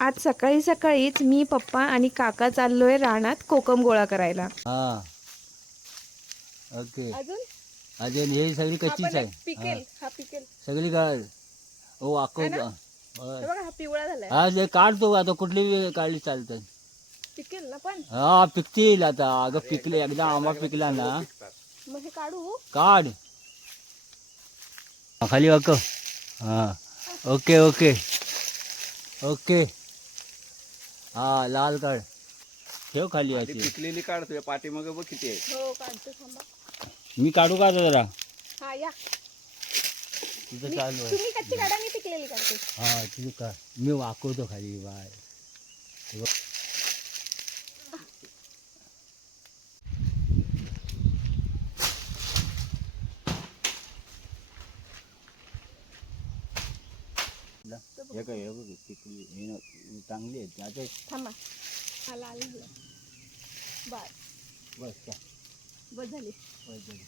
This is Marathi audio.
आज सकाळी सकाळीच मी पप्पा आणि काका चाललोय रानात कोकम गोळा करायला. हा ओके. अजून अजून हे सगळी कच्चीच आहे. पिकेल हा पिकेल सगळी काढ. हो आको हे बघा हा पिवळा झालाय. हा ते काढतो आता कुठली काढली चालतं. पिकेल ना पण हा पिकतील आता. अगं पिकले एकदा आंबा पिकला ना मग हे काढू. काढ खाली वाक. हा ओके ओके ओके. हा लाल काढ ठेव खाली आधी अशी. पिकलेली काढ तुझ्या पाठीमागे बघ किती आहे. हो काढतो थांबा. मी काढू का आता जरा. हा या तुझं चालू आहे. तुम्ही कच्ची काढा मी पिकलेली काढते. हा तुझं का मी वाकवतो खाली बाय. हे काय हे बघ पिकली हे चांगली आहे आता. थांबा हा लाल झाला. बस बस का बस झाली. बस झाली.